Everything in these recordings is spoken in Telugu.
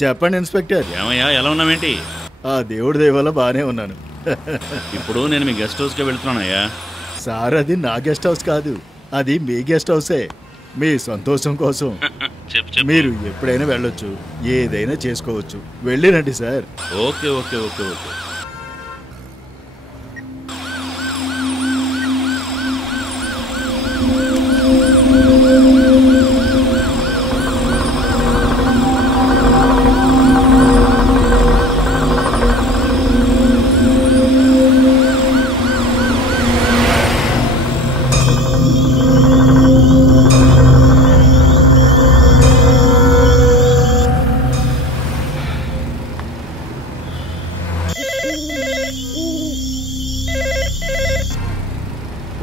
చెప్పండి ఇన్స్పెక్టర్. ఏమయ్యా, ఎలా ఉన్నావేంటి? ఆ దేవుడి దయ వల్ల బాగానే ఉన్నాను. ఇప్పుడు నేను మీ గెస్ట్ హౌస్కి వెళ్తున్నానయ్యా. సార్, అది నా గెస్ట్ హౌస్ కాదు, అది మీ గెస్ట్ హౌసే. మీ సంతోషం కోసం మీరు ఎప్పుడైనా వెళ్ళొచ్చు, ఏదైనా చేసుకోవచ్చు. వెళ్ళిరండి sir. Okay okay okay okay.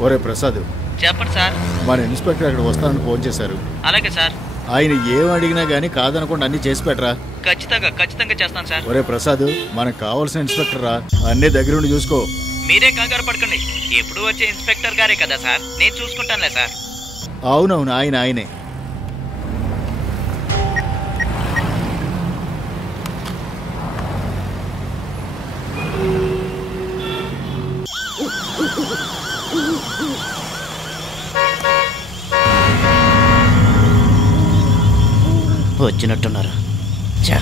ఒరే ప్రసాద్, చెప్పండి సార్. మన ఇన్స్పెక్టర్ అక్కడ వస్తానని ఫోన్ చేశారు. అలాగే సార్. ఆయన ఏం అడిగినా గానీ కాదనకుండా అన్ని చేసి పెట్టరా. ఖచ్చితంగా చేస్తాను సార్. ఒరే ప్రసాద్, మనకు కావాల్సిన ఇన్స్పెక్టర్ రా, అన్ని దగ్గరుండి చూసుకో. మీరే కంగారు పడకండి, ఎప్పుడు వచ్చే ఇన్స్పెక్టర్ గారే కదా సార్, నేను చూసుకుంటానులే సార్. అవునవును, ఆయనే. వచ్చినట్టున్నారు. చా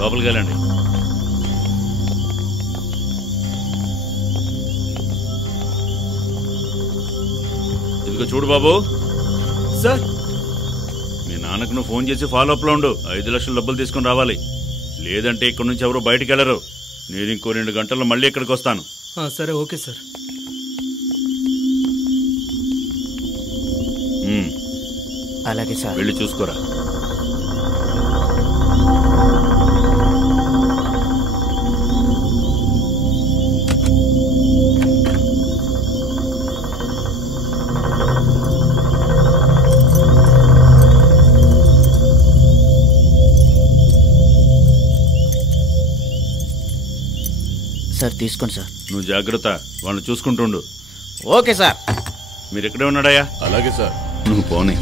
లోపలికి వెళ్ళండి. ఇదిగో చూడు బాబు. సార్, మీ నాన్నకు నువ్వు ఫోన్ చేసి ఫాలోఅప్లో ఉండు. 5 లక్షల డబ్బులు తీసుకుని రావాలి, లేదంటే ఇక్కడి నుంచి ఎవరు బయటికి వెళ్ళరు. నేను ఇంకో 2 గంటల్లో మళ్ళీ ఇక్కడికి వస్తాను. సరే, ఓకే సార్. అలాగే సార్. వెళ్ళి చూసుకోరా. సార్ తీసుకోండి సార్. నువ్వు జాగ్రత్త, వాళ్ళని చూసుకుంటుండు. Okay sir. మీరు ఎక్కడే ఉన్నాడయ్యా? అలాగే సార్. నువ్వు పోనీ.